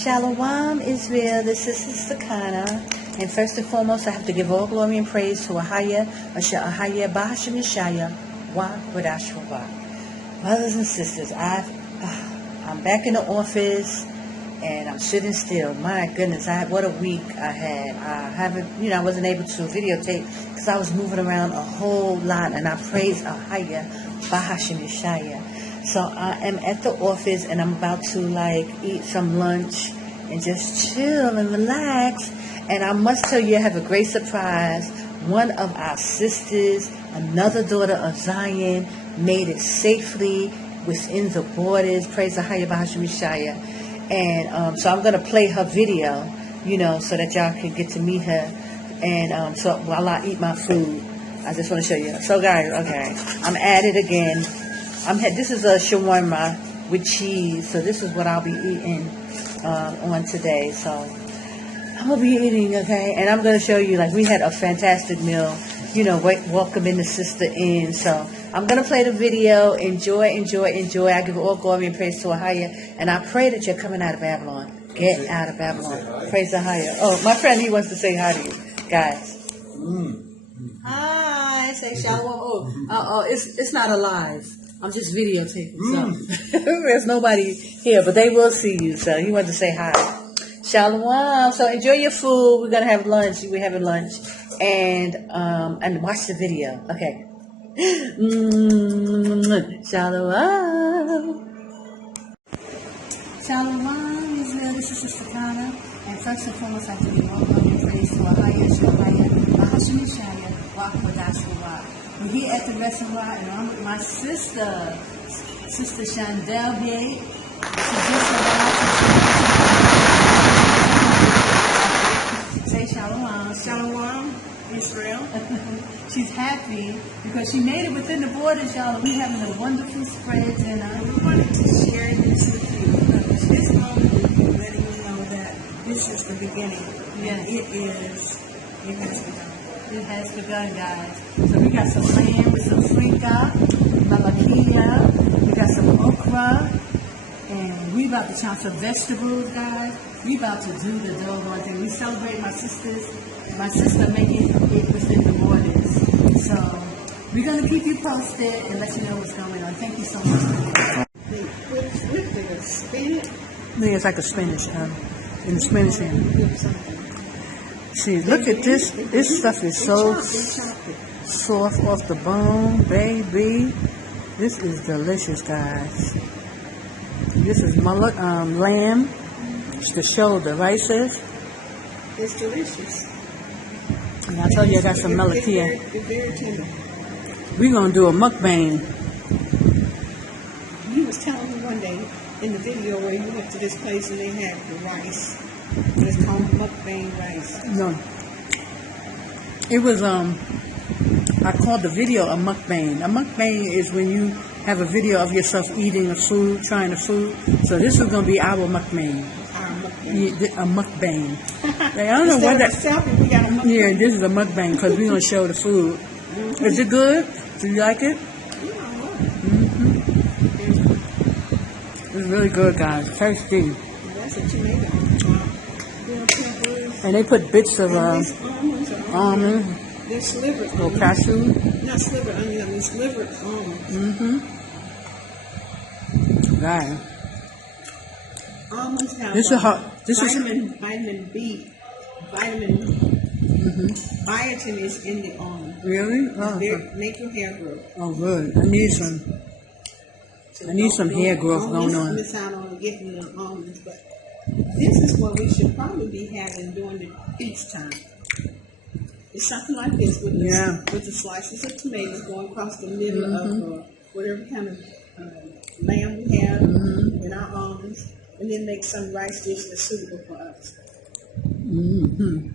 Shalom, Israel. This is Sister Kana. And first and foremost, I have to give all glory and praise to Ahayah, Ahayah, Bahasham Yashaya, brothers and sisters, I'm back in the office and I'm sitting still. My goodness, what a week I had. I wasn't able to videotape because I was moving around a whole lot, and I praise Ahayah, Bahasham Yashaya. So I am at the office and I'm about to eat some lunch and just chill and relax. And I must tell you, I have a great surprise. One of our sisters, another daughter of Zion, made it safely within the borders. Praise Ahayah, Bahasham Yashaya. And so I'm going to play her video, so that y'all can get to meet her. And so while I eat my food, I just want to show you. So guys, okay, I'm at it again. This is a shawarma with cheese. So this is what I'll be eating on today. So I'm going to be eating, okay? And I'm going to show you, we had a fantastic meal, welcoming the sister in. So I'm going to play the video. Enjoy. I give all glory and praise to Ahayah. And I pray that you're coming out of Babylon. Get out of Babylon. Praise Ahayah. Oh, my friend, he wants to say hi to you, guys. Hi. Say shalom. Oh, it's not alive. I'm just videotaping. So there's nobody here, but they will see you. So he wanted to say hi. Shalom. So enjoy your food. We're gonna have lunch. We're having lunch, and watch the video. Okay. Shalom. Shalom, Israel. This is Sister Kana, and first and foremost, I have to give all glory and praise to Ahayah, Yashaya, Bahasham Yashaya, We're here at the restaurant, and I'm with my sister, Sister Chaldeans. She just arrived. Say shalom. Shalom, Israel. She's happy because she made it within the borders, y'all. We're having a wonderful spread dinner. We wanted to share this with you. This moment is letting you know that this is the beginning. Yes. It has begun. It has begun, guys. So we got some lamb with some frika, malakia, we got some okra, and we about to chop some vegetables, guys. We about to do the doggone thing. We celebrate my sister making it within the borders. So we're going to keep you posted and let you know what's going on. Thank you so much. Spinach. Yeah, it's like a spinach, in the spinach hand. See, look at this. This stuff is so soft off the bone, baby. This is delicious, guys. This is lamb. It's the shoulder, right, sis? It's delicious. And I told you I got some malakia. It's very tender. We're going to do a mukbang. You was telling me one day in the video where you went to this place and they had the rice. It's called Mukbang rice. No. It was, I called the video a mukbang. A mukbang is when you have a video of yourself eating a food, trying a food. So this is going to be our mukbang. A mukbang. I don't know what that. We got a mukbang. Yeah, this is a mukbang because we're going to show the food. Mm-hmm. Is it good? Do you like it? Mm-hmm. It's really good, guys. Tasty. That's a tomato. And they put bits of almond. They're slivered or cashew. Not slivered onion, they're slivered almonds. Mm-hmm. Right. Almonds have vitamin B. Biotin is in the almond. Really? Oh, make your hair grow. Oh, good. I need some hair growth going on. Miss out on getting the almonds, but this is what we should probably be having during the feast time. It's something like this with the slices of tomatoes going across the middle of whatever kind of lamb we have in our almonds, and then make some rice dish that's suitable for us. Mm-hmm.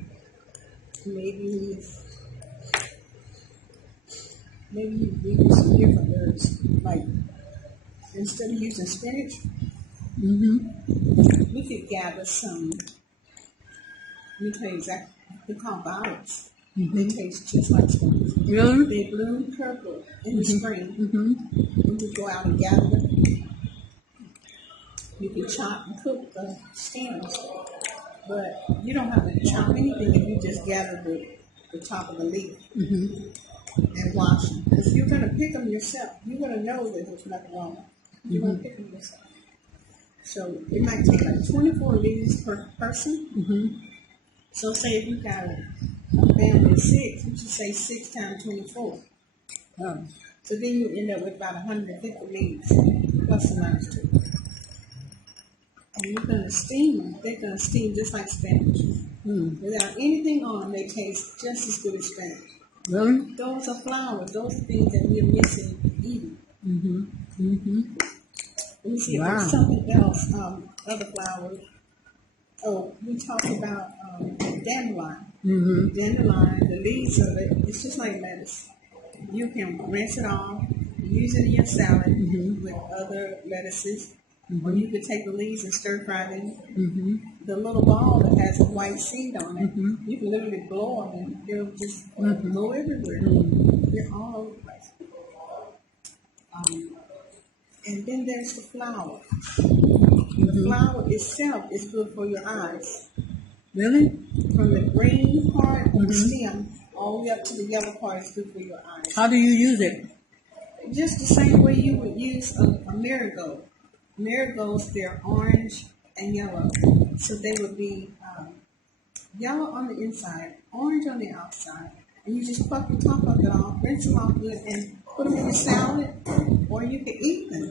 Maybe you use some different herbs, like instead of using spinach, we could gather some. Let me tell you exactly. They're called violets. They taste just like spinach. Really? They bloom purple in the spring. And we go out and gather them. You can chop and cook the stems, but you don't have to chop anything if you just gather the top of the leaf and wash them. Because you're going to pick them yourself. You're going to know that there's nothing wrong. You're going to pick them yourself. So it might take like 24 leaves per person. So say if you got a family of 6, you should say 6 times 24. So then you end up with about 150 leaves, plus or minus 2. And you're going to steam them. They're going to steam just like spinach. Without anything on, they taste just as good as spinach. Really? Those are flowers. Those are things that we're missing eating. Let me see if there's something else. Other flowers. Oh, we talked about dandelion. Dandelion, the leaves of it, it's just like lettuce. You can rinse it off, use it in your salad with other lettuces. Or you could take the leaves and stir fry them. The little ball that has a white seed on it, you can literally blow them and they'll just go everywhere. They're all over the place. And then there's the flower. The flower itself is good for your eyes. Really? From the green part of the stem all the way up to the yellow part is good for your eyes. How do you use it? Just the same way you would use a marigold. Marigolds, they're orange and yellow. So they would be yellow on the inside, orange on the outside. And you just pluck the top of it off, rinse them off good, and put them in your salad, or you can eat them.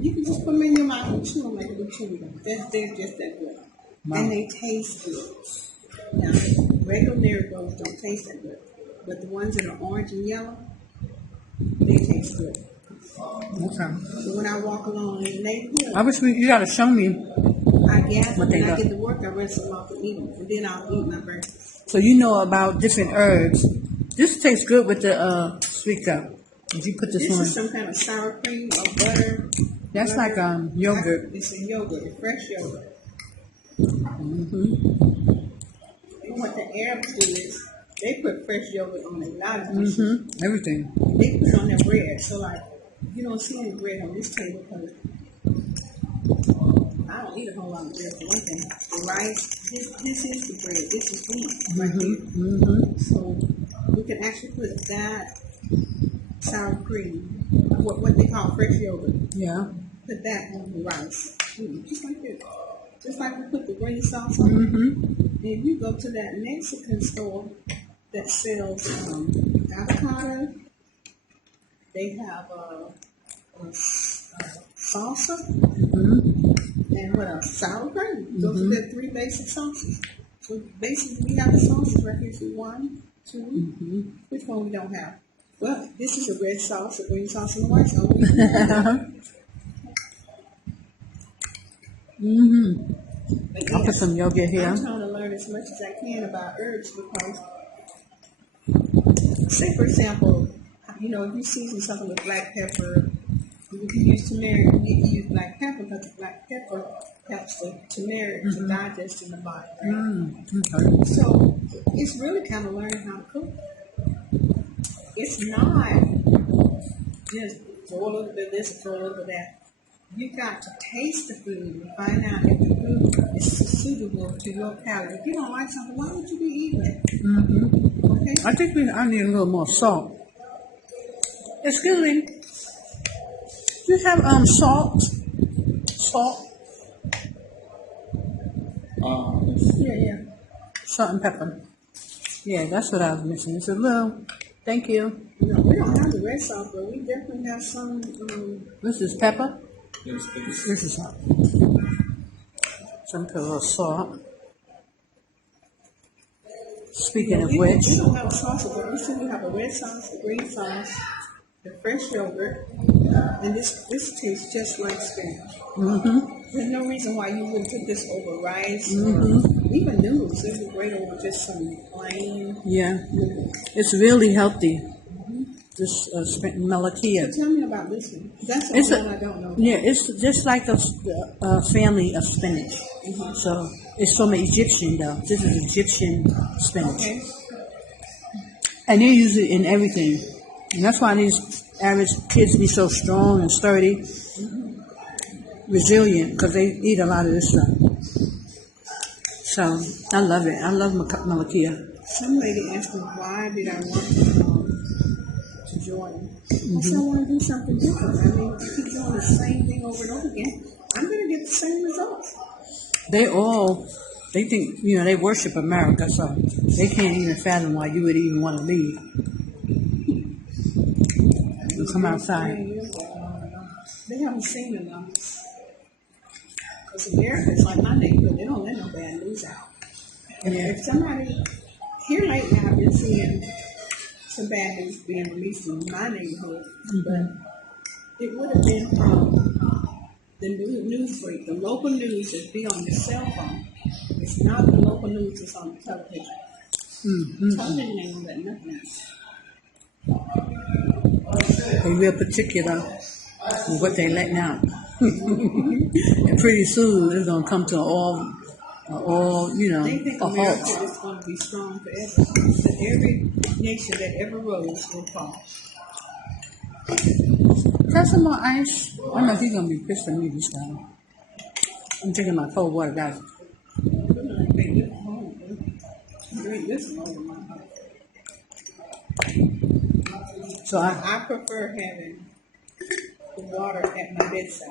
You can just put them in your mouth and chew them like a little chewing gum. They're just that good. And they taste good. Now, regular marigolds don't taste that good. But the ones that are orange and yellow, they taste good. Okay. So when I walk along in the neighborhood, I wish you gotta show me. I gather when I get to work, I rinse them off and eat them. And then I'll eat my breakfast. So you know about different herbs. This tastes good with the sweet cup. If you put this This one. is some kind of sour cream or butter. That's like yogurt. It's a yogurt, a fresh yogurt. And what the Arabs do is they put fresh yogurt on a lot of dishes. Everything. They put it on their bread. So like you don't see any bread on this table because I don't eat a whole lot of bread for one thing. The rice, this is the bread. This is wheat right here. So we can actually put that sour cream, what they call fresh yogurt. Yeah. Put that on the rice. Just like this. Just like we put the green sauce on it. And if you go to that Mexican store that sells avocado, they have salsa, and what else? Sour cream. Those are the 3 basic sauces. So basically, we have the sauces right here. So 1, 2. Which one we don't have? Well, this is a red sauce, a green sauce, and a white sauce. I'll put some yogurt here. I'm trying to learn as much as I can about herbs because, say for example, if you season something with black pepper, you can use turmeric. You can use black pepper because the black pepper helps the turmeric to digest in the body. Right? So it's really kind of learning how to cook. It's not just throw a little bit of this and throw a little bit of that. You got to taste the food and find out if the food is suitable to your palate. If you don't like something, why would you be eating it? Okay? I think I need a little more salt. Excuse me. Do you have salt? Salt? Yeah. Salt and pepper. Yeah, that's what I was missing. It's a little. Thank you. No, we don't have the red sauce, but we definitely have some. This is pepper. Yes, please. This is salt. Some put a little salt. Speaking of which, We don't have a sauce, but we still have a red sauce, a green sauce, the fresh yogurt, and this tastes just like spinach. There's no reason why you wouldn't put this over rice or even noodles. This is great over just some plain noodles. it's really healthy. This malakia. Tell me about this one. That's the one I don't know. Yeah, it's just like a family of spinach. So it's from Egyptian though. This is Egyptian spinach. Okay. And they use it in everything. And that's why these average kids be so strong and sturdy. resilient because they eat a lot of this stuff. So I love it. I love Malakia. Some lady asked me why did I want to join. I said I want to do something different. I mean, if you keep doing the same thing over and over again, I'm going to get the same results. They think, they worship America, so they can't even fathom why you would even want to leave. You come outside. They haven't seen enough. Because America is like my neighborhood. They don't let no bad news out. If somebody, here lately I've been seeing some bad news being released in my neighborhood, but it would have been from the news break. The local news is be on your cell phone. It's not the local news that's on the television. Television ain't gonna let nothing else. They're real particular with what they letting out. And pretty soon it's gonna come to all They think a America halt. is going to be strong forever. That every nation that ever rose will fall. Got some more ice? I know he's gonna be pissed at me this time. I'm drinking my cold water, guys. So I prefer having the water at my bedside.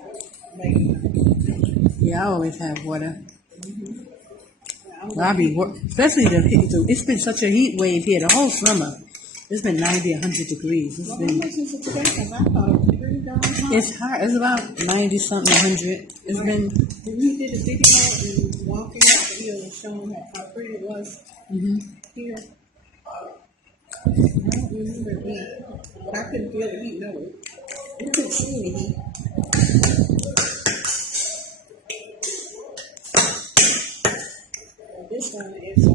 I always have water. Well, especially it's been such a heat wave here the whole summer. It's been 90, 100 degrees. How much is it today? Because I thought it was pretty darn hot. It's hot. It's about 90 something, 100. It's been. We did a video and walking up the hill and showing how pretty it was here. I don't remember the heat, but I couldn't feel the heat. No, we couldn't see any heat. This one is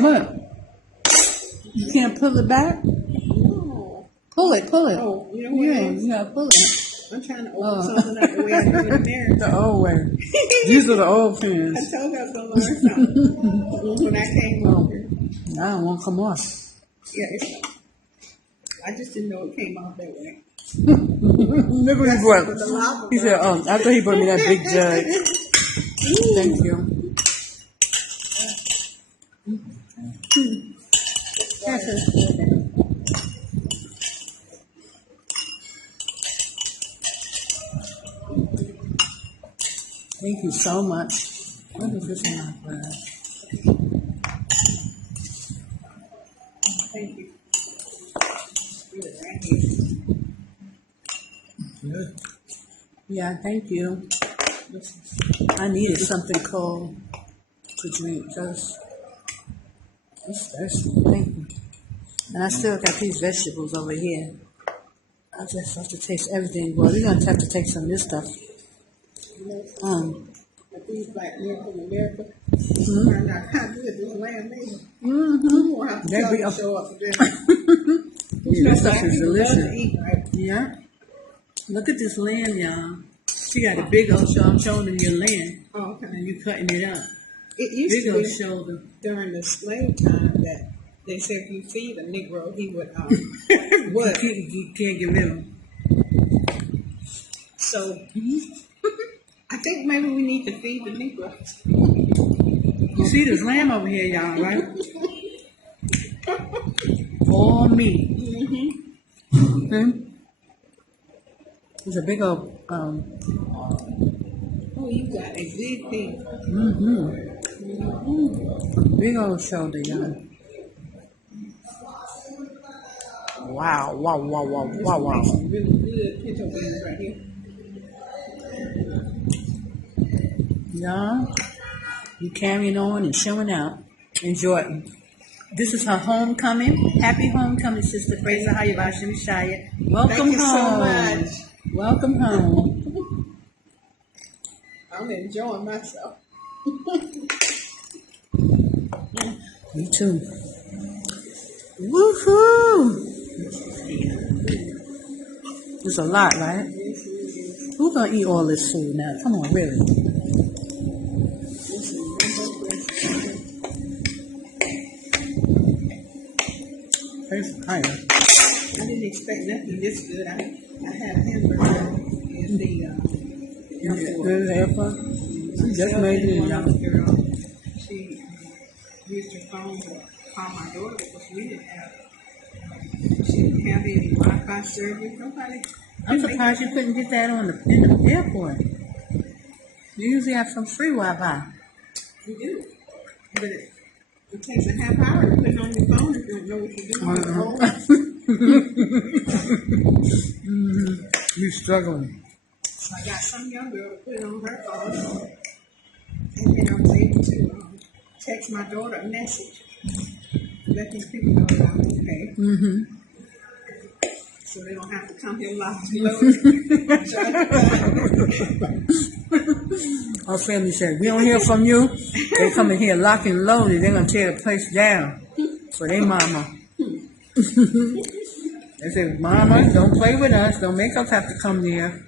What? You can't pull it back? no. Pull it. Oh, you know what? You gotta pull it. I'm trying to open something up the way I do it in America. The old way. These are the old I pins. told you I was going to learn something when I came over. I don't want to come off. Yeah, I just didn't know it came out that way. Look what he brought. With the lava He said, after he brought me that big jug. Thank you. Thank you so much. What is this in my glass? Thank you. Right here. Good. Yeah, thank you. I needed something cold to drink. Just thirsty. Thank you. And I still got these vegetables over here. I just have to taste everything. Well, we're going to have to take some of this stuff. But these black men from America turned out how good this lamb is. You won't have to tell them to show up for dinner. Yeah, this stuff is delicious. Eat, right? Yeah. Look at this lamb, y'all. She got a big old shoulder. I'm showing them your lamb. Oh, okay. And you cutting it up. It used Big to old be shoulder. during the slave time that they said if you feed a Negro, he would what? You can't get rid of him. So I think maybe we need to feed the Negro. You see this lamb over here, y'all, right? All meat. Okay? It's a big old, Oh, you got a big thing. big old shoulder, y'all. Wow. Some really good pinto beans right here. Y'all, you carrying on and showing out. Enjoy. This is her homecoming. Happy homecoming, Sister. Praise Ahayah by Yashaya. Welcome Thank you so home. much. Welcome home. I'm enjoying myself. Me too. Woohoo! It's a lot, right? Who's gonna eat all this food now? Come on, really? Praise Ahayah. I didn't expect nothing this good. I had hamburger in the airport. The airport? She just made it, y'all. Girl, she used her phone to call my daughter because she didn't have any Wi-Fi service. Nobody. I'm surprised you couldn't get that in the airport. You usually have some free Wi-Fi. You do, but it takes a half hour to put it on your phone if you don't know what you're doing. You struggling. So I got some young girl to put it on her phone, and then I was able to text my daughter a message, let these people know that I'm okay. So they don't have to come here locked and loaded. Our family said, we don't hear from you. They come in here locked and loaded. They're going to tear the place down for their mama. They said, Mama, don't play with us. Don't make us have to come there.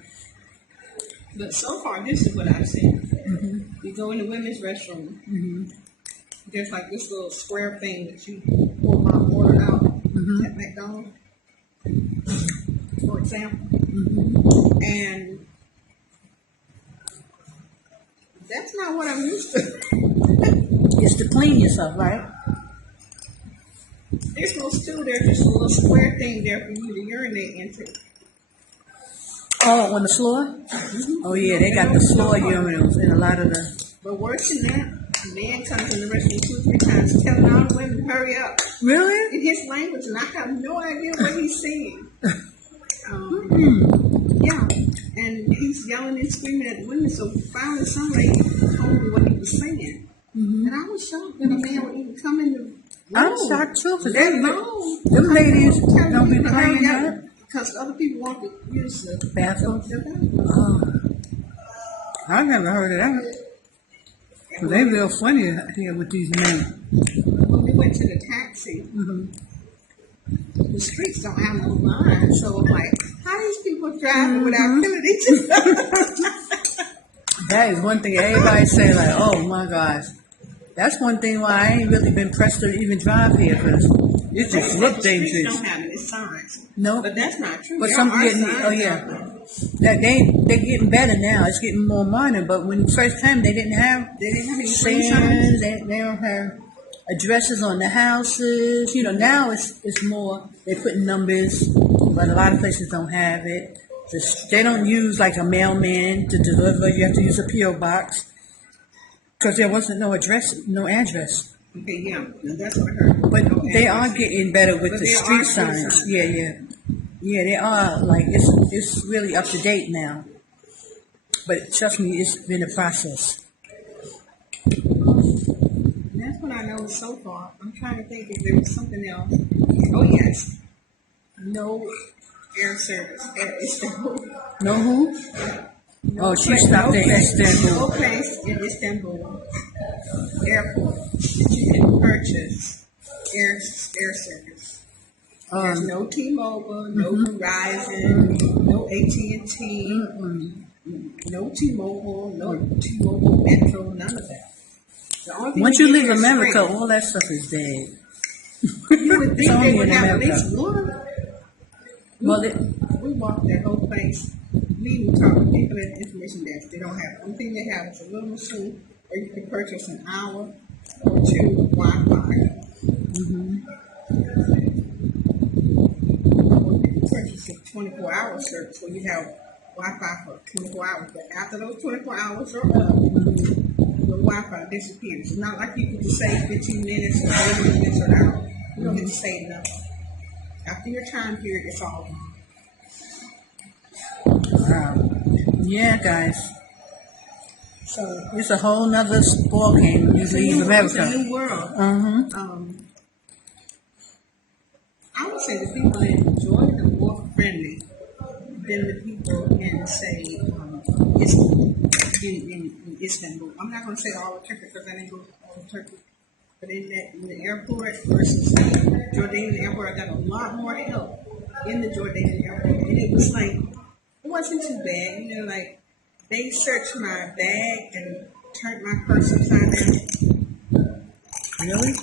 But so far, this is what I've seen. You go in the women's restroom. There's like this little square thing that you pull my order out at McDonald's, for example. And that's not what I'm used to. It's to clean yourself, right? There's no stool there, just a little square thing there for you to urinate into. Oh, on the floor? Oh, yeah, they got the floor urinals in a lot of the... But worse than that, a man comes in the restroom 2 or 3 times telling all the women to hurry up. Really? In his language, and I have no idea what he's saying. Yeah, and he's yelling and screaming at the women, so finally some lady told me what he was saying. And I was shocked that a man would even come in the room. I'm shocked too, because them Them ladies don't be playing that. that. Because other people want to use the Bathroom? the bathroom. Oh. I never heard of that. Well, they real funny here with these men. When we went to the taxi, the streets don't have no line, so I'm like, how these people driving without killing each other? That is one thing everybody say, like, oh my gosh. That's one thing why I ain't really been pressed to even drive here, because it just look The streets dangerous. don't have any signs. No, But that's not true. but There some are getting, signs oh out yeah, there. that they're getting better now. It's getting more modern. But when the first time they didn't have They didn't have any free signs. signs, they don't have addresses on the houses. You know, now it's more they put numbers, but a lot of places don't have it. They don't use like a mailman to deliver. You have to use a PO box because there wasn't no address. Okay, yeah, that's what I heard. But No they are address. getting better with But the there street are street signs. signs. Yeah, they are. Like it's really up to date now. But trust me, it's been a process. That's what I know so far. I'm trying to think if there was something else. Oh yes, no air service at Istanbul. Know who? Oh, she stopped in No Istanbul. place in Istanbul airport that you can purchase air service. There's no T-Mobile, no Verizon, no AT&T, no T-Mobile, no T-Mobile Metro, none of that. The only thing Once you you get leave there is America, Sprint. all that stuff is dead. You would It's think only they would in have at America. least one. Well, We walked that whole place. We even talked to people at the information desk. They don't have. One thing they have is a little machine where you can purchase an hour or 2 of Wi-Fi. Or you can purchase a 24-hour service where you have Wi-Fi for 24 hours. But after those 24 hours are up, the Wi-Fi disappears. It's not like you can just say 15 minutes or 30 minutes or an hour. You don't get to say nothing. After your time period, it's all gone. wow. Yeah, guys. So It's a whole nother ball game when you leave it's a America. new world. I would say the people in Jordan are more friendly than the people in, say, Istanbul. In Istanbul. I'm not going to say all of Turkey because I didn't go to all of Turkey. But in the airport versus Jordanian airport, I got a lot more help in the Jordanian airport. And it was like, it wasn't too bad. You know, like, they searched my bag and turned my purse upside down. Really?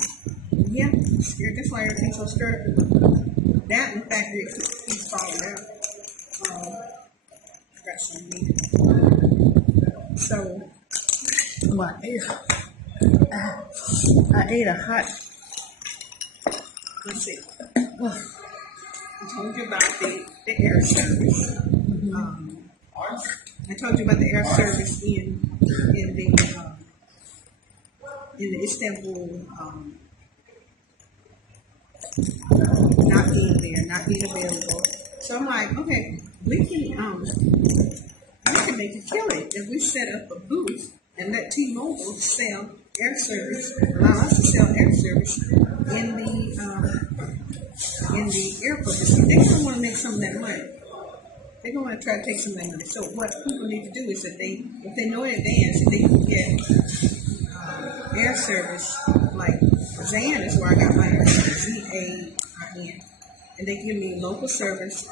Yeah, I'm scared. That's why everything's so scared. That, in fact, he falling out. Got some meat. So, Well, I ate a hot. let's see. I told you about the air service. I told you about the air service in the Istanbul not being there, not being available. So I'm like, okay, we can make a killing if we set up a booth and let T-Mobile sell air service, allow us to sell air service in the airport. They're gonna want to make some of that money. They're going to try to take some of that money. So what people need to do is that if they know in advance that they can get air service, like Zan is where I got my air service, ZAIN, and they give me local service,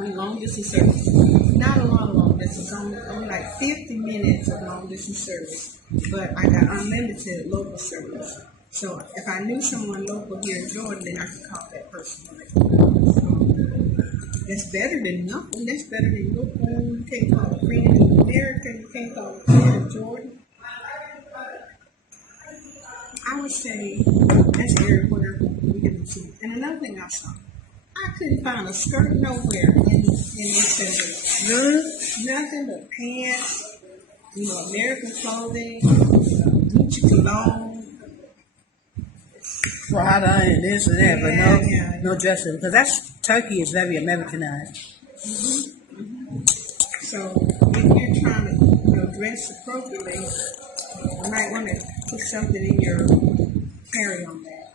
long distance service. Not a lot of long distance, only like 50 minutes of long distance service, but I got unlimited local service. So if I knew someone local here in Jordan, then I could call that person. That's better than nothing. That's better than your phone. You can't call a friend in America. You can't call a friend in Jordan. I would say that's everywhere we can see. And another thing I saw, I couldn't find a skirt nowhere in this service. Nothing but pants, American clothing, Gucci cologne. Prada and this and that, but no dresses, because Turkey is very Americanized. So if you're trying to dress appropriately, you might want to put something in your carry-on bag.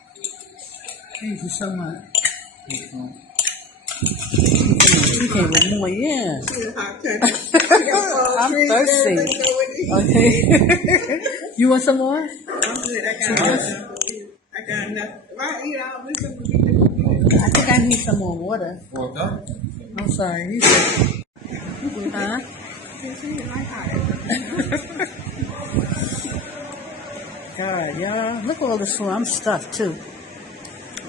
Thank you so much. You came with more, yeah. I'm thirsty. Okay. You want some more? I'm good. I got enough. If I eat all this, I'm going to be I think I need some more water. Water? I'm sorry. You said, huh? God, y'all. Look at all this food. I'm stuffed, too.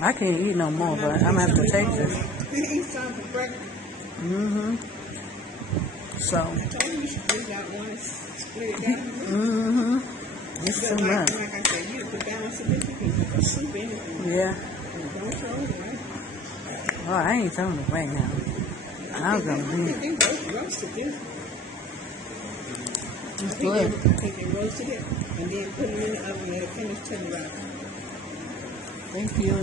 I can't eat no more, but I'm going to have to take this. Eat some for breakfast. So. I told you you should split it out one, split it down. It's But too much. like I said, you could balance it if you can put soup in it. Yeah. Don't throw it away. Oh, I ain't throwing it away now. I'm going to I think they roasted it. It's good. I think they roasted it and then put it in the oven and let it finish turning around. Thank you.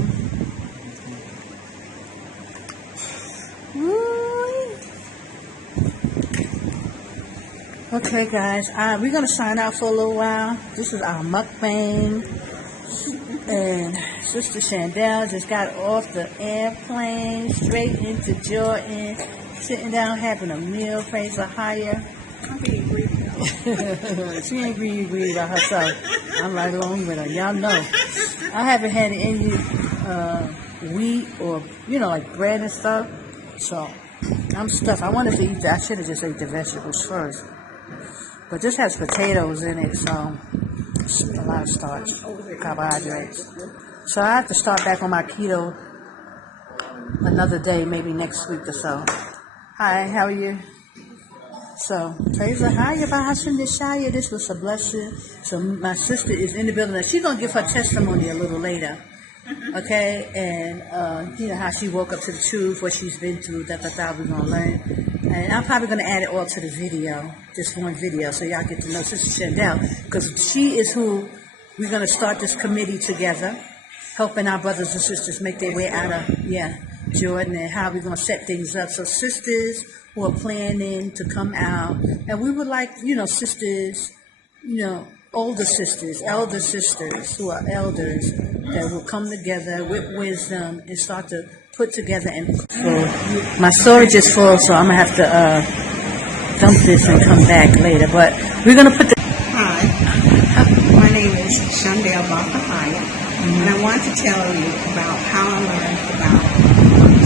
Woo. Okay, guys, we're going to sign out for a little while. This is our mukbang. And Sister Chandel just got off the airplane, straight into Jordan, sitting down having a meal, praise Ahayah. I'm being greedy. She ain't greedy by herself. I'm right along with her. Y'all know. I haven't had any wheat or, like bread and stuff. So, I'm stuffed. I wanted to eat that. I should have just ate the vegetables first. But this has potatoes in it, so it's a lot of starch, carbohydrates. So I have to start back on my keto another day, maybe next week or so. Hi, how are you? So, praise Ahayah by Yashaya. This was a blessing. So my sister is in the building. She's going to give her testimony a little later. Okay? And, how she woke up to the truth, what she's been through, we're going to learn. And I'm probably going to add it all to the video, just one video, so y'all get to know Sister Chandel, because she is who we're going to start this committee together, helping our brothers and sisters make their way out of, Jordan, and how we're going to set things up. So sisters who are planning to come out, and we would like, sisters, older sisters, elder sisters who are elders that will come together with wisdom and start to put together. And my storage is full, so I'm gonna have to dump this and come back later. But we're gonna put the. Hi, my name is Chandel Ahayah, and I want to tell you about how I learned about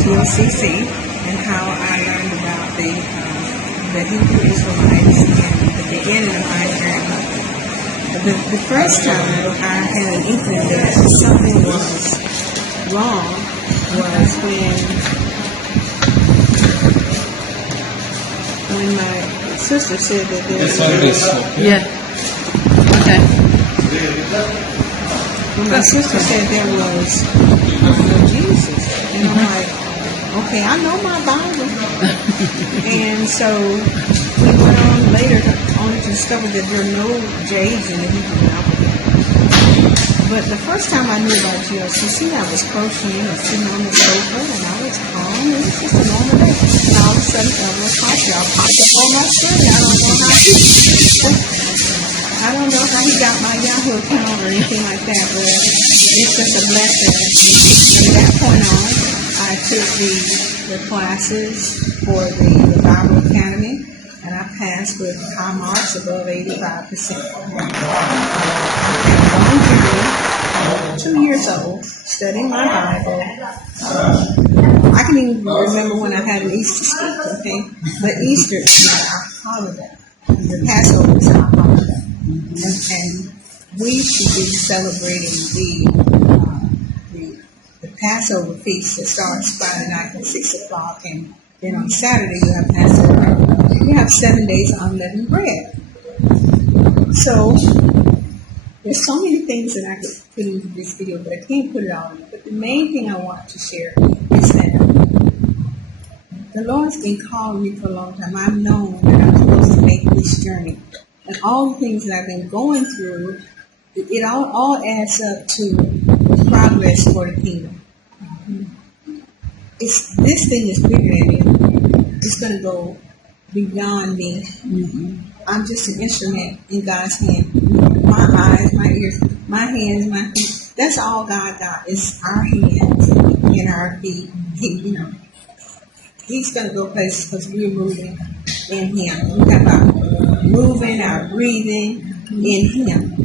TLCC and how I learned about the Hebrew Israelites and the beginning of my journey. The first time I had an inkling that something was wrong was when when my sister said that there This one is okay. Yeah. Okay. when my sister said there was no Jesus, and I'm like, okay, I know my Bible. And so we went on later only to discover that there are no J's in the Hebrew alphabet. But the first time I knew about GLCC, I was crocheting or sitting on the sofa, and I was calm. It was just a normal day. And all of a sudden, Evelyn Coffee popped up on my screen. I don't know how I don't know how he got my Yahoo account or anything like that, but it's just a blessing. From that point on, I took the classes for the Bible Academy, and I passed with high marks above 85%. Going through 2 years old, studying my Bible. I can even remember when I had an Easter speak, okay? But Easter is not our holiday. The Passover is our holiday. And we should be celebrating the Passover feast that starts Friday night at 6 o'clock, and then on Saturday you have Passover. You have 7 days of unleavened bread. So there's so many things that I could put into this video, but I can't put it all in. But the main thing I want to share is that the Lord's been calling me for a long time. I've known that I'm supposed to make this journey. And all the things that I've been going through, it all adds up to progress for the kingdom. This thing is bigger than me. It's going to go beyond me. I'm just an instrument in God's hand. My eyes, my ears, my hands, my feet, that's all God got. It's our hands and our feet. He's going to go places because we're moving in Him. We have our moving, our breathing in Him.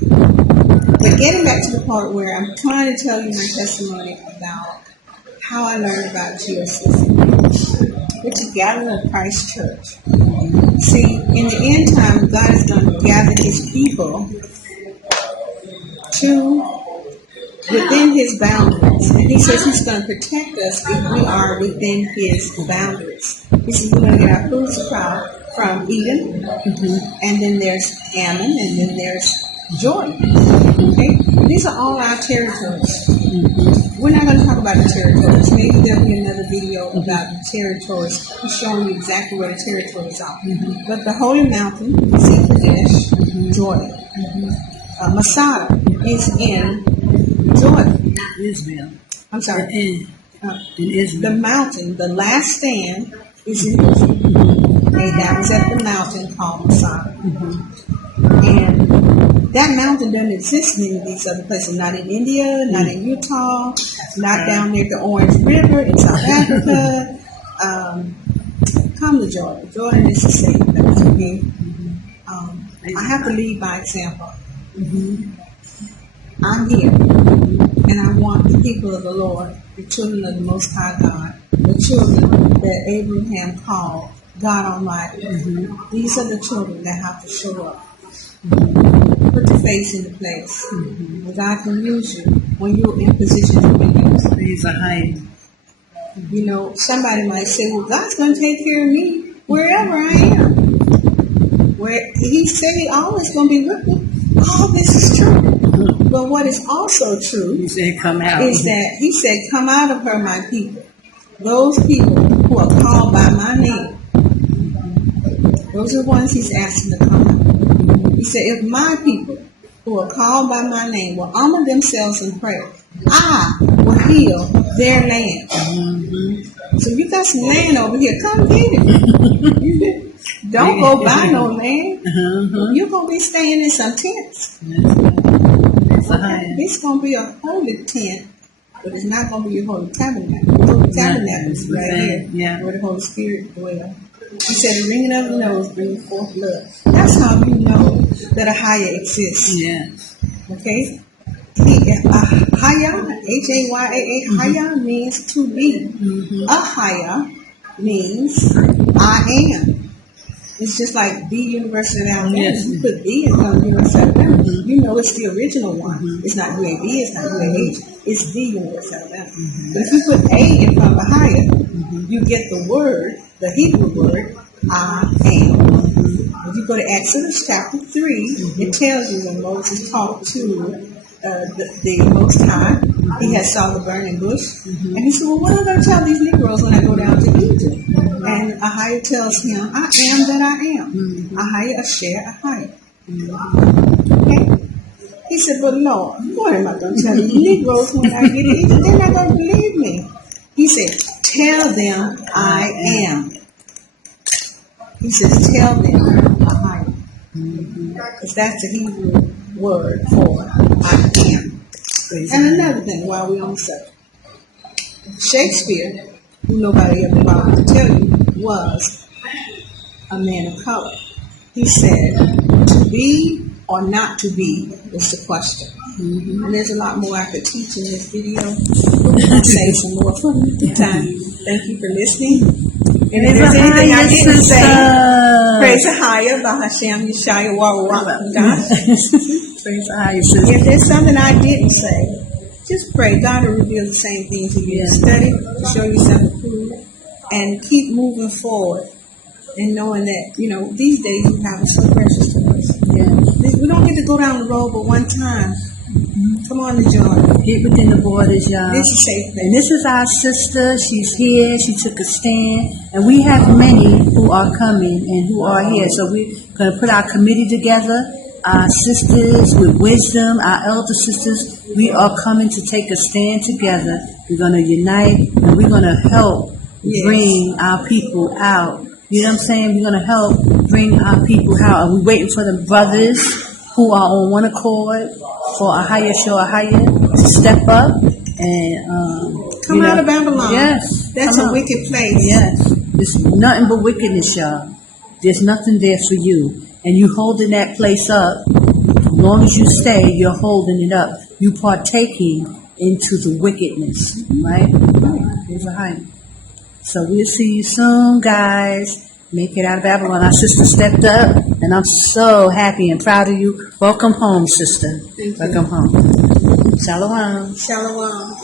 But getting back to the part where I'm trying to tell you my testimony about how I learned about GLCC, which is Gathering of Christ Church. See, in the end time, God is going to gather His people to within His boundaries. And He says He's going to protect us if we are within His boundaries. He says we're going to get our food supply from Eden, and then there's Ammon, and then there's Jordan. Okay? These are all our territories. We're not going to talk about the territories. Maybe there'll be another video about the territories, showing you exactly where the territories are. But the Holy Mountain is in KADESH, Jordan. Masada is in Jordan. Israel. I'm sorry. In Israel. The mountain, the last stand, is in Israel. Okay, that was at the mountain called Masada. And that mountain doesn't exist in any of these other places. Not in India, not in Utah, not down near the Orange River in South Africa. Come to Jordan. Jordan is a safe place. Okay? I have to lead by example. I'm here, and I want the people of the Lord, the children of the Most High God, the children that Abraham called God Almighty. These are the children that have to show up. Put your face in the place. God can use you when you're in position to be used. He's Ahayah. You know, somebody might say, well, God's going to take care of me wherever I am. Where He said He always going to be with me. All this is true. But what is also true He said, come out. is that He said, come out of her, my people. Those people who are called by my name. Those are the ones He's asking to come out. He said, if my people who are called by my name will humble themselves in prayer, I will heal their land. So you got some land over here. Come get it. Don't go buy no land. You're going to be staying in some tents. It's going to be a holy tent, but it's not going to be a holy tabernacle. The holy tabernacle is right here, where the Holy Spirit dwells. He said, the ringing of the nose brings forth blood. That's how you know that Ahayah exists. Yes. Okay? Ahayah, H-A-Y-A-A, Ahayah means to be. Ahayah means I am. It's just like the University of Alabama. Yes. You put the in front of the University of Alabama. You know it's the original one. It's not UAB, it's not UAH. It's the University of Alabama. But if you put A in front of Ahayah, you get the word, the Hebrew word, I am. If you go to Exodus chapter 3, it tells you when Moses talked to the Most High, he had saw the burning bush, and he said, well, what am I going to tell these Negroes when I go down to Egypt? And Ahayah tells him, I am that I am. Ahayah, Ahayah. Okay? He said, but Lord, what am I going to tell these Negroes when I get to Egypt? They're not going to believe me. He said, tell them I am. He says, tell them Ahayah. Because that's the Hebrew word for I am. And another thing while we're on the subject. Shakespeare, who nobody ever bothered to tell you, was a man of color. He said, to be or not to be is the question. And there's a lot more I could teach in this video, but we're going to save some more for the time. Thank you for listening. And if there's anything I didn't say, praise Ahayah by Hashem, Yashaya, Praise Ahayah, sister. if there's something I didn't say, just pray. God will reveal the same things you need to study, to show you something cool, and keep moving forward. And knowing that, these days you have is so precious to us. Yeah. We don't get to go down the road but one time. Come on, John. Get within the borders, y'all. This is safe. And this is our sister. She's here. She took a stand. And we have many who are coming and who are here. So we're going to put our committee together. Our sisters with wisdom, our elder sisters, we are coming to take a stand together. We're going to unite and we're going to help bring our people out. You know what I'm saying? We're going to help bring our people out. And we're waiting for the brothers who are on one accord for Ahayah to step up and come out of Babylon. Yes. That's a wicked place. Yes. It's nothing but wickedness, y'all. There's nothing there for you. And you holding that place up, as long as you stay, you're holding it up. You partaking into the wickedness, right? There's Ahayah. So we'll see you soon, guys. Make it out of Babylon. Our sister stepped up, and I'm so happy and proud of you. Welcome home, sister. Welcome home. Shalom. Shalom.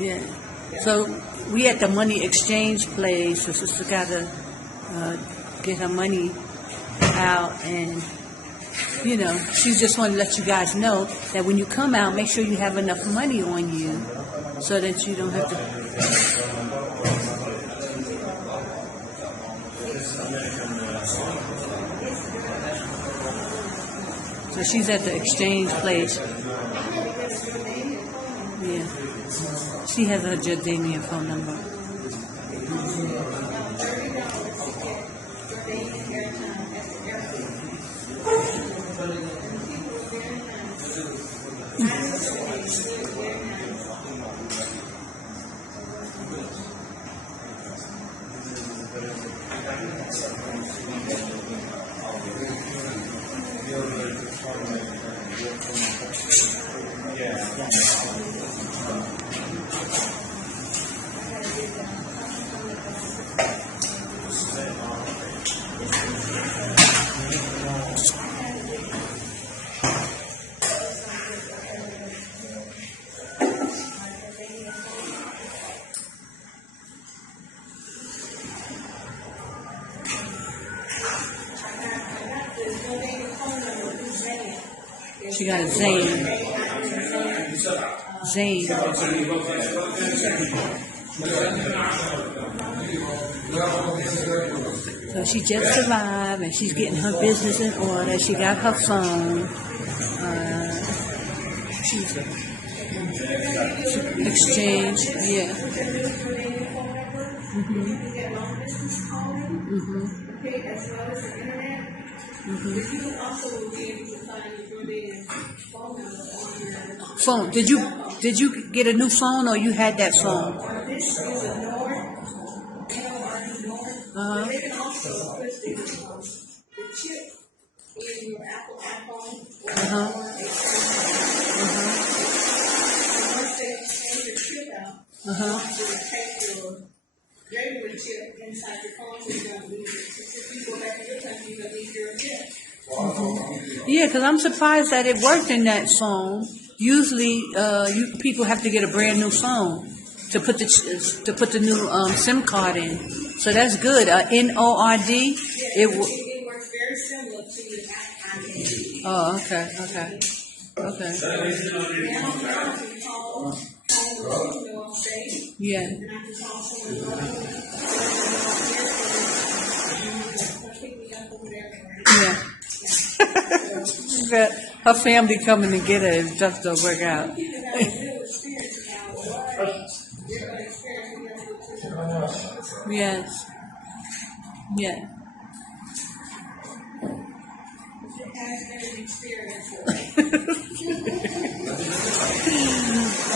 Yeah. So we at the money exchange place. So sister got to get her money out, and she just wanted to let you guys know that when you come out, make sure you have enough money on you so that you don't have to. So she's at the exchange place. Yeah. She has her Jordanian phone number. She got a Zane. So she just survived and she's getting her business in order. She got her phone. She's exchange. Yeah. Phone. Did you get a new phone or you had that phone? Yeah, because I'm surprised that it worked in that phone. Usually, people have to get a brand new phone. to put the new SIM card in. So that's good. NORD. It works very similar to the iPad. Oh, okay. Yeah. Yeah. But her family coming to get her if just don't work out. Yes. Yeah.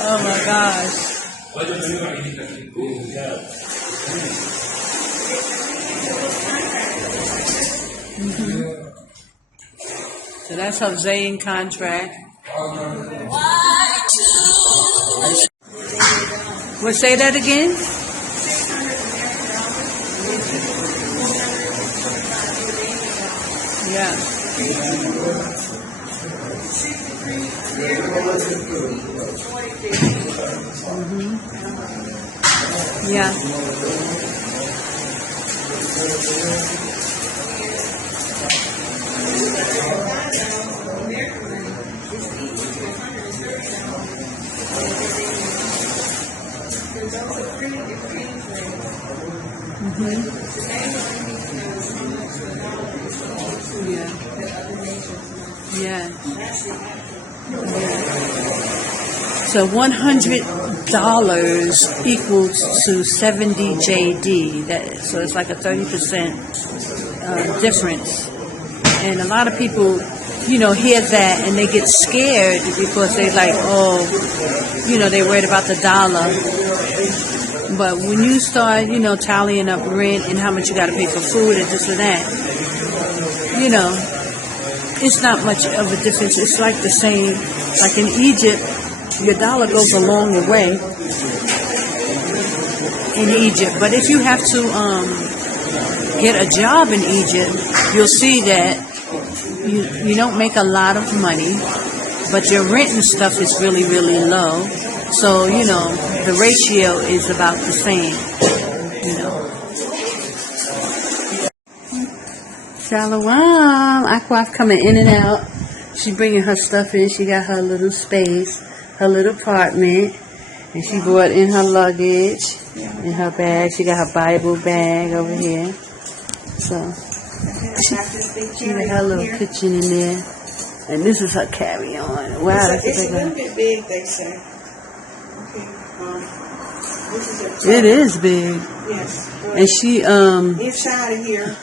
Oh my gosh. So that's her Zayn contract. Well, say that again? Yeah. Yeah. Yeah. So $100 equals to 70 JD. So it's like a 30% difference. And a lot of people, hear that and they get scared because they like, they're worried about the dollar. But when you start, tallying up rent and how much you got to pay for food and this and that, it's not much of a difference. It's like the same. Like in Egypt, your dollar goes a long way in Egypt. But if you have to get a job in Egypt, you'll see that you don't make a lot of money, but your rent and stuff is really, really low. So, the ratio is about the same, Shalom. Aquaf coming in and out. She bringing her stuff in. She got her little space, her little apartment, and she brought in her luggage in her bag. She got her Bible bag over here. So she got her little kitchen in there, and this is her carry-on. Wow, it's a little bit big, they say. It is big. Yes. And she inside of here.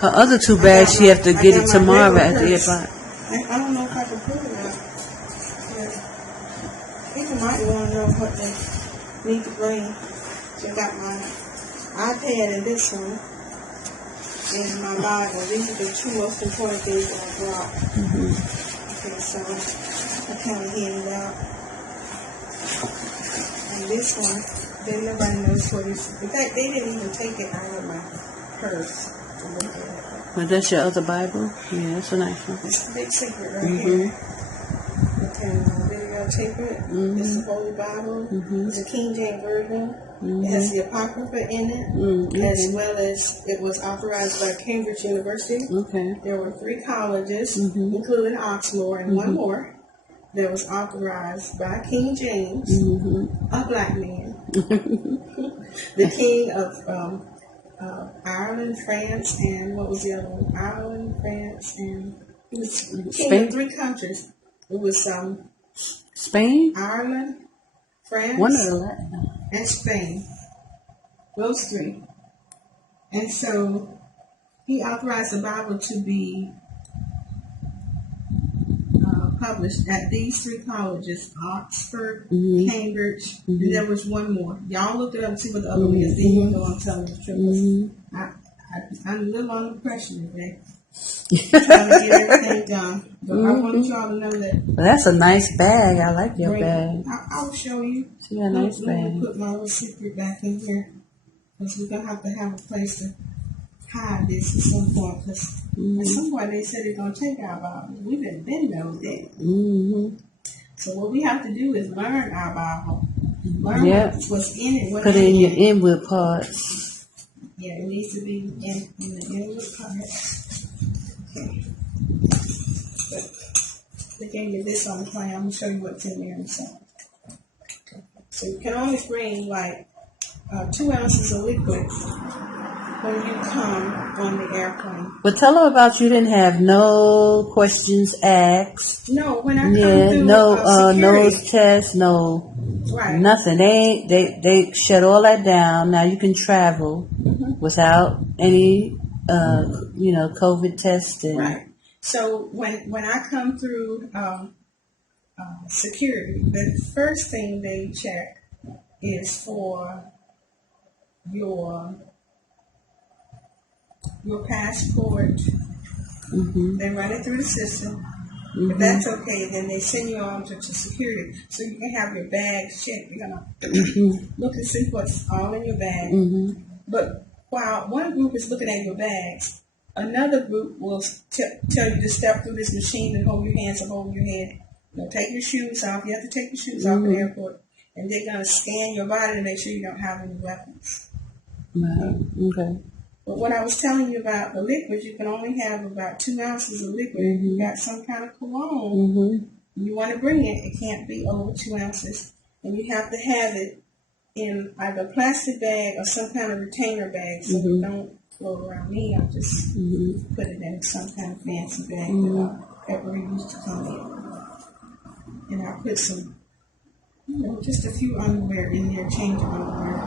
Her other two bags, she have to get it tomorrow at the airport. I don't know if I can pull it out. People might want to know what they need to bring. So I got my iPad and this one, and my Bible. These are the two most important things that I brought. Okay, so I kind of hand it out. And this one, then nobody knows what it is. In fact, they didn't even take it out of my purse. Well, that's your other Bible? Yeah, that's a nice one. It's the big secret right here. Okay, videotape it. This is the Holy Bible. It's a King James Version. It has the Apocrypha in it, as well as it was authorized by Cambridge University. Okay. There were 3 colleges, including Oxmoor and one more, that was authorized by King James, a black man, the king of Ireland, France, and what was the other one? Ireland, France, and it was king of 3 countries. It was Spain, Ireland, France, and Spain. Those 3. And so he authorized the Bible to be published at these 3 colleges: Oxford, Cambridge, and there was one more. Y'all look it up and see what the other one is. Then you know I'm telling the truth. I'm a little under pressure today. Trying to get everything done. But I want y'all to know that. Well, that's a nice bag. I like your bag. I'll show you. She got a nice Let bag. me put my little secret back in here. Because we're going to have a place to hide this at some point. Because at some point they said they're going to take our Bible. We didn't know that. So what we have to do is learn our Bible. Learn Yeah. what's in it. What Put it in your it. inward parts. Yeah, it needs to be in the inward parts. Okay. But they gave me this on the plan. I'm going to show you what's in there in a second. So you can only bring like 2 ounces of liquid when you come on the airplane. But tell them about you didn't have no questions asked. No, when I come through no security. nose test, no Right. nothing. They shut all that down. Now you can travel without any COVID testing. Right. So when I come through security, the first thing they check is for your passport. They run it through the system. If that's okay, then they send you on to security, so you can have your bags checked. You're gonna look and see what's all in your bag. But while one group is looking at your bags, another group will tell you to step through this machine and hold your hands above your head. Take your shoes off. You have to take your shoes off in the airport, and they're gonna scan your body to make sure you don't have any weapons. Okay. But what I was telling you about the liquid, you can only have about 2 ounces of liquid. If you got some kind of cologne, you want to bring it. It can't be over 2 ounces, and you have to have it in either a plastic bag or some kind of retainer bag, so it don't float around me. I just put it in some kind of fancy bag that I ever used to come in, and I put some, just a few underwear in there, change of underwear.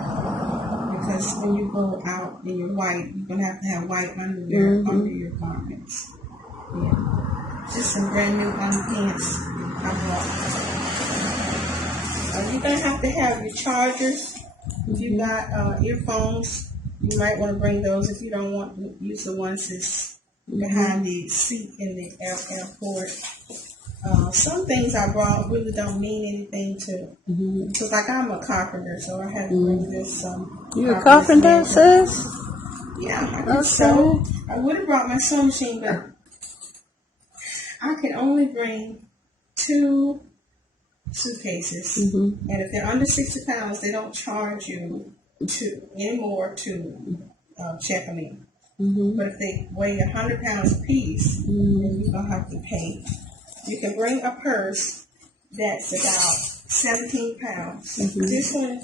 Because when you go out and you're white, you're going to have white underwear under your garments. Yeah. Just some brand new underpants I bought. You're going to have your chargers. If you got earphones, you might want to bring those if you don't want to use the ones that's behind the seat in the airport. Some things I brought really don't mean anything to, because like I'm a carpenter, so I had to bring this. You a carpenter, sis? Yeah, I can sew. I would have brought my sewing machine, but I can only bring 2 suitcases, and if they're under 60 pounds, they don't charge you anymore to check them in. But if they weigh 100 pounds apiece, then you're gonna have to pay. You can bring a purse that's about 17 pounds. This one,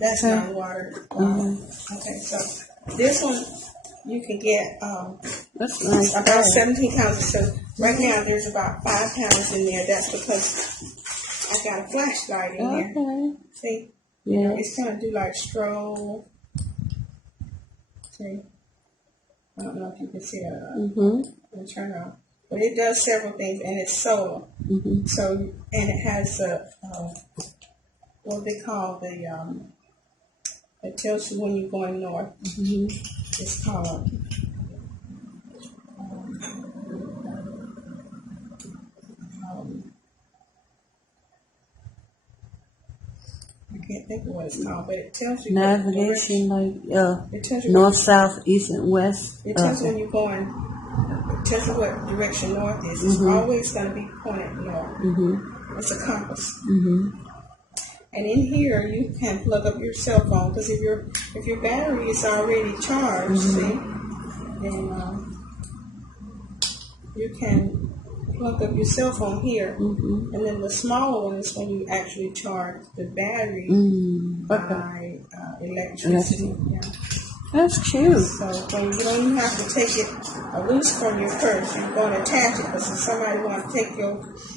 that's not water. Okay, so this one you can get That's nice. about 17 pounds. So right now there's about 5 pounds in there. That's because I got a flashlight in there. Okay. See? Yeah. It's gonna do like strobe. See? I don't know if you can see it. I'll turn on. But it does several things, and it's solar. So, and it has what they call it tells you when you're going north. It's called I can't think of what it's called, but it tells you Navigation, it tells you north, south, east, and west. It tells you when you're going. It tells you what direction north is. It's always going to be pointed north. It's a compass. And in here, you can plug up your cell phone, because if your battery is already charged, see, then you can plug up your cell phone here. And then the smaller one is when you actually charge the battery by electricity. Yeah. That's cute. So when you don't even have to take it loose from your purse, you're going to attach it. Because if somebody wants to take your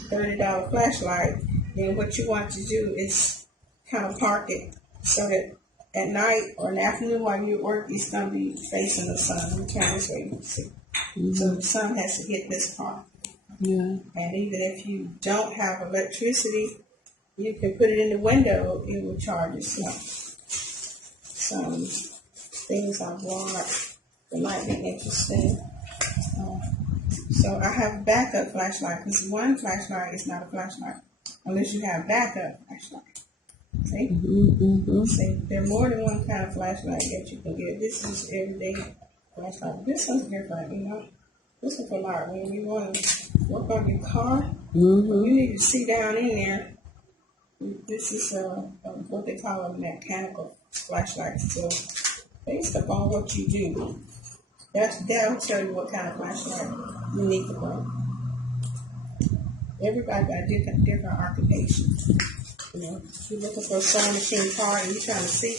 $30 flashlight, then what you want to do is kind of park it so that at night or in the afternoon while you're at work, it's going to be facing the sun. You can't this way you can see. So the sun has to hit this part. Yeah. And even if you don't have electricity, you can put it in the window. It will charge itself. Some things I brought that might be interesting. So I have a backup flashlight, because one flashlight is not a flashlight unless you have backup flashlight. See? See, there are more than one kind of flashlight that you can get. This is everyday flashlight. This one's different, This is for like when you want to work on your car. You need to see down in there. This is what they call a mechanical flashlight. So based upon what you do, that'll tell you what kind of flashlight you need to bring. Everybody got different occupations. You know, if you're looking for a sewing machine part and you're trying to see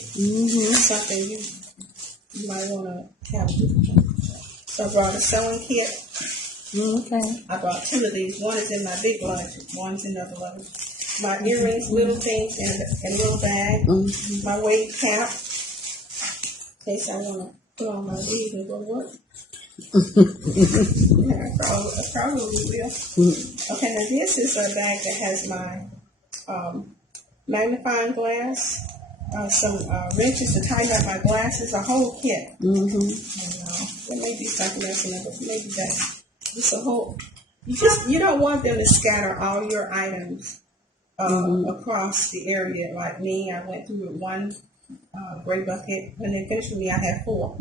something, you might want to have a different one. So I brought a sewing kit. Okay. I brought 2 of these. One is in my big lunch. One's in the other lunch. My earrings, little things in a little bag. My weight cap. In case I want to put on my leaves and go to work. Yeah, I probably will. Okay, now this is a bag that has my magnifying glass, some wrenches to tighten up my glasses, a whole kit. And, there may be something else in there, but maybe that's just a whole. You don't want them to scatter all your items across the area. Like me, I went through with one gray bucket. When they finished with me, I had 4.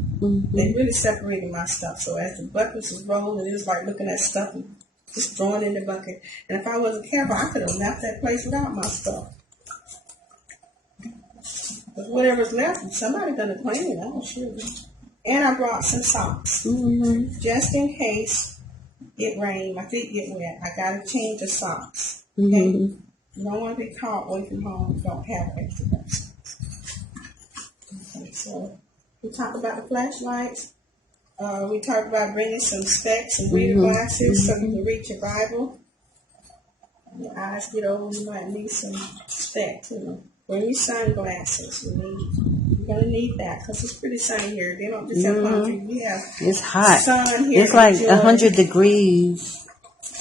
They really separated my stuff. So as the buckets was rolling, it was like looking at stuff and just throwing it in the bucket. And if I wasn't careful, I could have left that place without my stuff. But whatever's left, somebody's gonna clean it, I'm sure. And I brought some socks, just in case it rained, my feet get wet. I gotta change the socks. Okay, you don't want to be caught away from home. Don't have extra socks. Okay, so we talked about the flashlights. We talked about bringing some specs and reader glasses so you can read your Bible. When your eyes get old, you might need some specs. Bring your sunglasses. You're going to need that because it's pretty sunny here. They don't just have country. We have it's hot. Sun here. It's like 100 degrees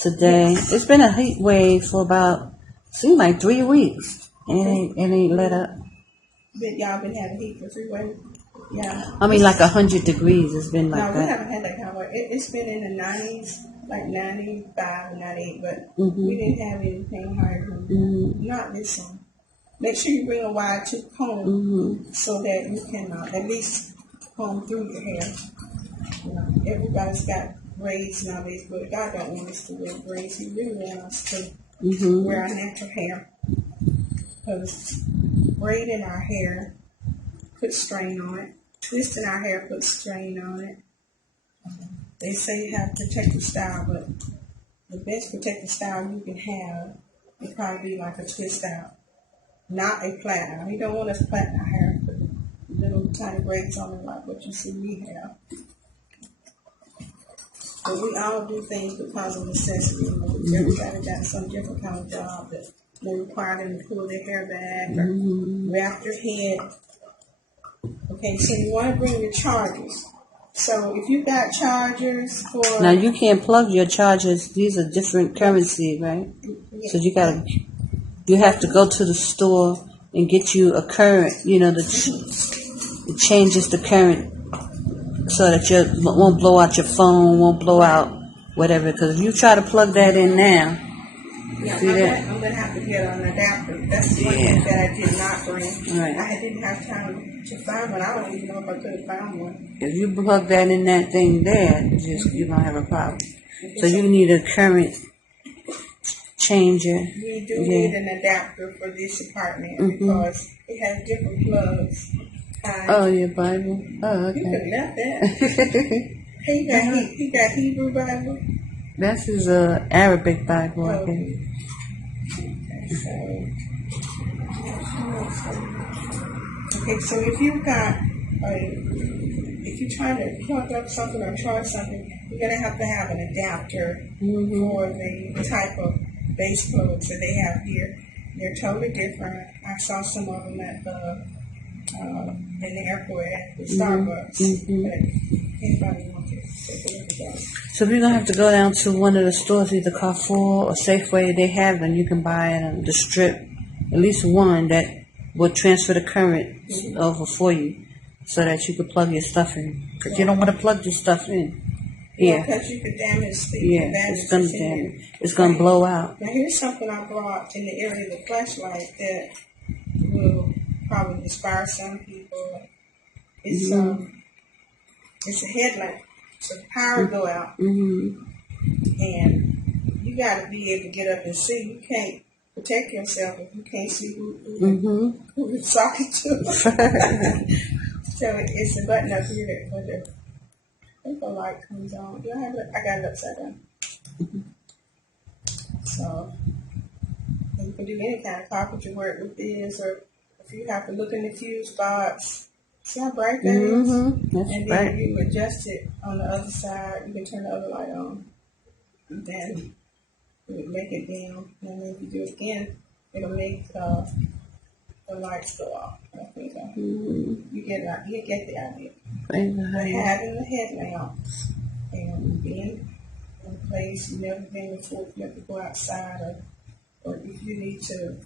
today. It's been a heat wave for about, seems like 3 weeks. It ain't let up. Y'all been having heat for 3 weeks? Yeah. I mean, like 100 degrees. It's been like no, that. We haven't had that kind of weather. It's been in the 90s, like 95, 98, but we didn't have anything higher than not this one. Make sure you bring a wide tooth comb so that you can at least comb through your hair. Everybody's got braids nowadays, but God don't want us to wear braids. He really wants us to wear our natural hair. Because braiding our hair puts strain on it. Twisting our hair puts strain on it. They say you have protective style, but the best protective style you can have would probably be like a twist out. Not a plait. Now, you don't want us plaiting our hair, but little tiny braids on it like what you see me have. But we all do things because of necessity. Everybody got some different kind of job that may require them to pull their hair back or wrap their head. Okay, so you want to bring your chargers. So if you got chargers for... Now you can't plug your chargers. These are different currency, right? Yeah. So you have to go to the store and get you a current, it changes the current so that you won't blow out your phone, won't blow out whatever. Because if you try to plug that in now, yeah, see that? I'm going to have to get an adapter. That's one thing that I did not bring. Right. I didn't have time to find one. I don't even know if I could have found one. If you plug that in that thing there, you're going to have a problem. So you need a current changer. We do need an adapter for this apartment because it has different plugs. Oh, your Bible? Oh, okay. You could have left that. He got Hebrew Bible. That's his Arabic Bible, I think. Okay, so if you've got if you're trying to plug up something or charge something, you're going to have an adapter for the type of base plugs that they have here. They're totally different. I saw some of them at in the airport at the Starbucks. But anybody wants to take a look at that. So we're going to have to go down to one of the stores, either Carrefour or Safeway. They have them. You can buy it on the strip, at least one that will transfer the current over for you so that you can plug your stuff in. Because you don't want to plug your stuff in. Yeah, because you could damage the it's going to damage. It's going to blow out. Now here's something I brought in the area of the flashlight that will probably inspire some people. It's it's a headlamp. So the power go out, and you got to be able to get up and see. You can't protect yourself if you can't see who you're talking to. So it's a button up here that when the light comes on. Do I have it? I got it upside down. So you can do any kind of carpentry work with this, or if you have to look in the fuse box, see how bright that is? And then you adjust it on the other side. You can turn the other light on. And then you would make it dim. And then if you do it again, it'll make the lights go off. I think you get the idea. But having the headlamp and being in a place you've never been before, you have to go outside, or if you need to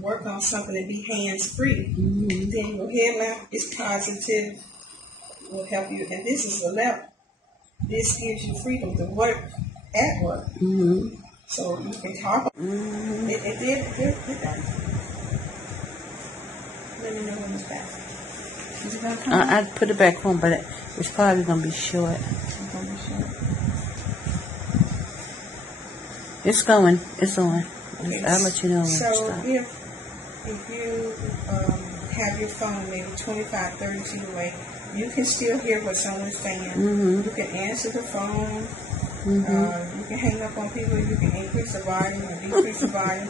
work on something and be hands-free, then your headlamp is positive, will help you. And this is a lamp. This gives you freedom to work at work. So you can talk. It does. Let me know when it's back. Is it gonna come? I'd put it back home, but it's probably going to be short. It's gonna be short. It's going. It's on. Okay. I'll let you know when it's So done. if you have your phone maybe 25, 30 feet away, you can still hear what someone's saying. You can answer the phone. You can hang up on people. You can increase the volume or decrease the volume.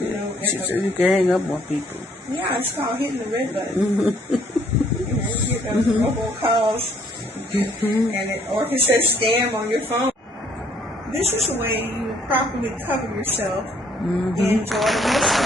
You know, You can hang up on people. yeah, it's called hitting the red button. You know, you get those robocalls, or if it says scam on your phone. This is the way you properly cover yourself. Enjoy the rest of